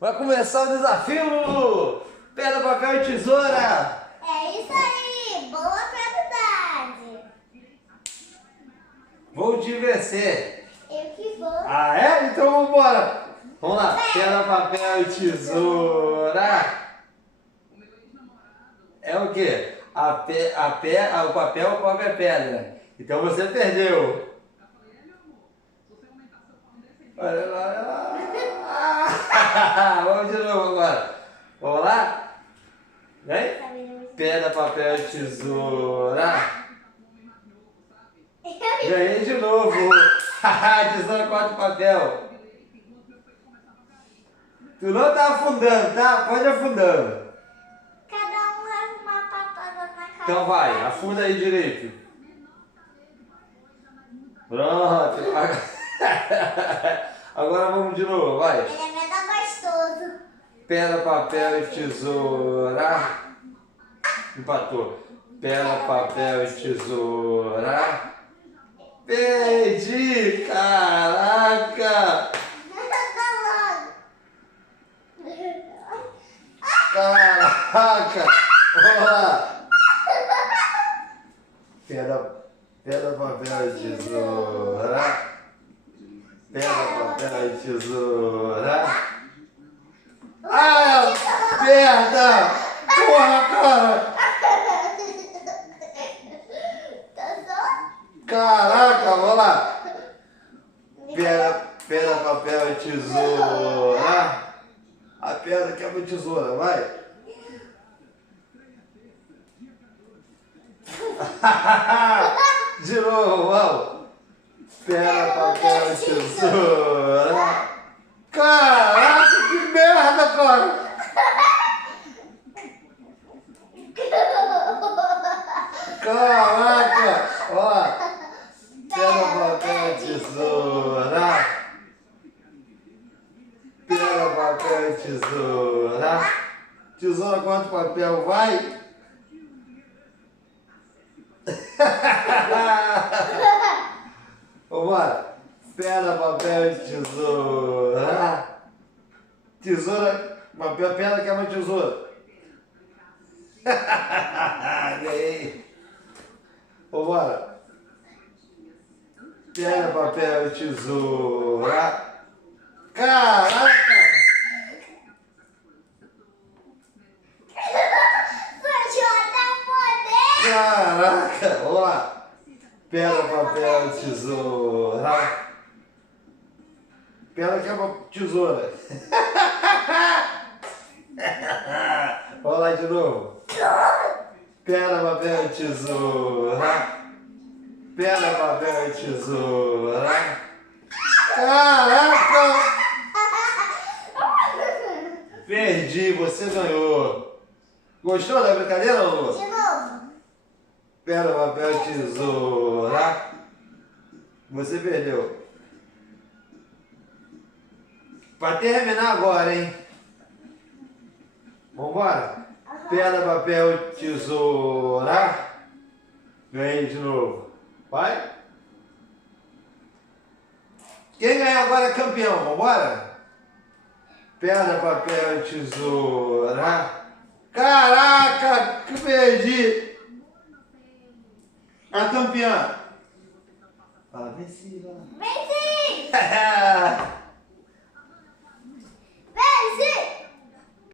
Vai começar o desafio, Lulu! Pedra, papel e tesoura! É isso aí, boa qualidade. Vou te vencer! Eu que vou. Ah, é? Então vamos embora! Vamos lá! Pedra, papel e tesoura! É o quê? O papel cobre a pedra. Então você perdeu. Olha lá, olha lá. Vamos de novo agora. Vamos lá? Vem? Pedra, papel e tesoura. Ganhei de novo. Tesoura, corta o papel. Tu não tá afundando, tá? Pode ir afundando. Cada um leva uma patada na cara. Então vai, afunda aí direito. Pronto. Agora vamos de novo, vai. Ele é mega gostoso. Pedra, papel e tesoura. Empatou. Pedra, papel e tesoura. Perdi! Caraca! Caraca! Vamos lá! Pedra, papel e tesoura. Pedra, papel e tesoura. Ah, merda! Porra, cara! Caraca, vamos lá! Pedra, papel e tesoura. A pedra quebra a tesoura, vai! De novo, vamos! Pedra, papel e tesoura. Caraca, que merda, cara! Caraca! Ó! Pedra, papel e tesoura. Pedra, papel e tesoura. Tesoura contra papel, vai! Vambora! Pedra, papel e tesoura. Tesoura, papel, pedra, quebra tesoura. Ganhei! Vambora! Pedra, papel e tesoura. Caraca! Caraca! Vamos lá! Pedra, papel e tesoura. Pedra, quebra tesoura. Vamos lá de novo. Pedra, papel e tesoura. Pedra, papel e tesoura. Caraca! Perdi, você ganhou. Gostou da brincadeira, Lulu? De novo. Pedra, papel e tesoura. Você perdeu. Pra terminar agora, hein? Vambora? Pedra, papel e tesoura. Ganhei de novo. Vai? Quem ganhar agora é campeão. Vambora? Pedra, papel e tesoura. Caraca, que perdi. A campeã. Fala, venci, vai. Vem sim!